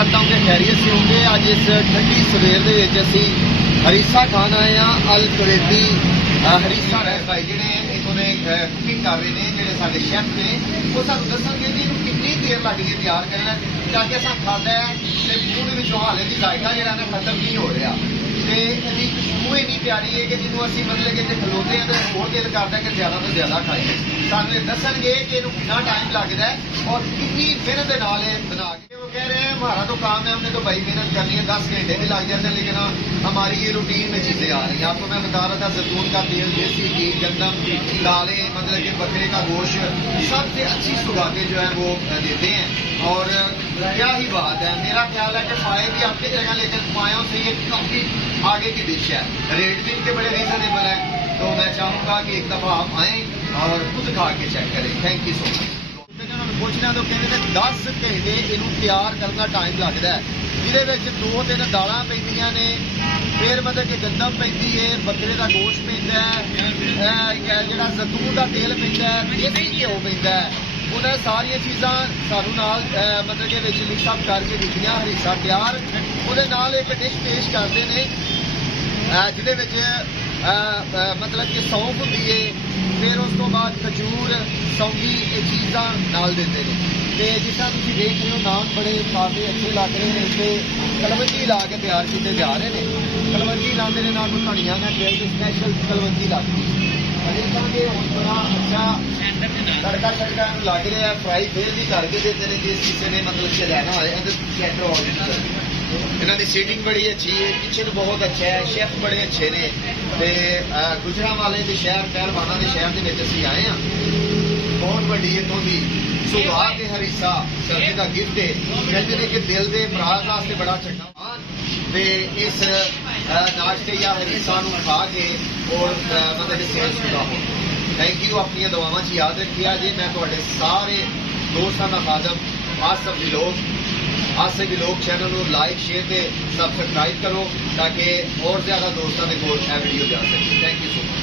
करता हूँ कि खैरियत से होंगे। आज इस ठंडी सवेर दे विच असीं हरीसा खान आए हैं। अल कुरैती हरीसा रह भाई जिहड़े इत्थों दे कुकिंग कर रहे हैं, जिहड़े साडे शेफ ने, वो सानूं दस्सणगे कि इहनूं कितनी देर लग गई तैयार करना, ताकि असां खाधा है ते मूँह दे विचों हाले भी जायका जिहड़ा ना खत्म नहीं हो रहा। ते इहदी खुशबू इन्नी प्यारी है कि जिन्हों असीं मतलब कि खलोते हैं तो होर दिल करदा कि ज़्यादा तो ज़्यादा खाइए। सानूं ये दस्सणगे कि इहनूं कितना टाइम लगदा है और कितनी मेहनत दे नाल बना के। वो कह रहे हैं हमारा तो काम है, हमने तो भाई मेहनत करनी है, 10 घंटे भी लग जाते हैं, लेकिन हमारी ये रूटीन में चीज़ें आ रही हैं। आपको मैं बता रहा था जैतून का तेल, देसी घी, गंदम, दालें, मतलब कि बकरे का गोश्त, सबसे अच्छी सुगातें जो है वो देते हैं। और क्या ही बात है, मेरा ख्याल है कि पाए भी अपनी जगह, लेकिन पायों से ये काफ़ी आगे की डिश है। रेट भी इनके बड़े रीजनेबल है। तो मैं चाहूँगा कि एक दफ़ा आप आएँ और खुद खा के चेक करें। Thank you so much. पुछना तो कहते हैं 10 घंटे इनू तैयार करना टाइम लगता है, जिहदे 2-3 दालां पैंदियां ने, फिर मतलब कि गंदम पैंदी है, बकरे का गोश्त पैंदा है, जिहड़ा जैतून का तेल पैंदा है, देसी घ्यो पैंदा है। उन्हें सारिया चीज़ां सानू नाल मतलब कि विच मिक्सअप करके दिखियां। हरीसा तैयार, उहदे नाल एक डिश पेश करते हैं जिहदे विच मतलब कि सौंफ हुंदी है, फिर उस तो बाद खजूर, सौंगी, ये चीज़ां नाल देते हैं। तो जिस तरह तुम देख रहे हो, नान बड़े काफ़ी अच्छे लग रहे हैं। इसे कलवंजी ला के तैयार किए जा रहे हैं। कलवंजी लाते हैं, ना कोई धनिया ना प्याज, स्पैशल कलवंजी लगती है। बड़ा अच्छा तड़का छड़का लग रहा है। फ्राई फिर भी करके देते हैं जिस किसी ने मतलब कि लेना हो। चेक ऑलरेडी इन्हों की सीटिंग बड़ी अच्छी है, किचन बहुत अच्छा है, शेफ बड़े अच्छे ने। गुजरांवाले के शहर, पहलवाना के शहर के असीं आए हैं। बहुत वड्डी इत्थों की सुगात है हरीसा, सर्दी का गिफ्ट है। कहते हैं कि दिल के मराज वास्ते बड़ा चंगा। तो इस नाश्ते या हरीसा खा के और मतलब कि सेहत सुधा हो। Thank you. अपनी दुआवां च याद रखिए जी। मैं तुहाडे सारे दोस्तों का खादम आसिफ व्लॉग चैनल को लाइक, शेयर ते सबसक्राइब करो, ताकि और ज़्यादा दोस्तों के कोल वीडियो जा सके। Thank you so much.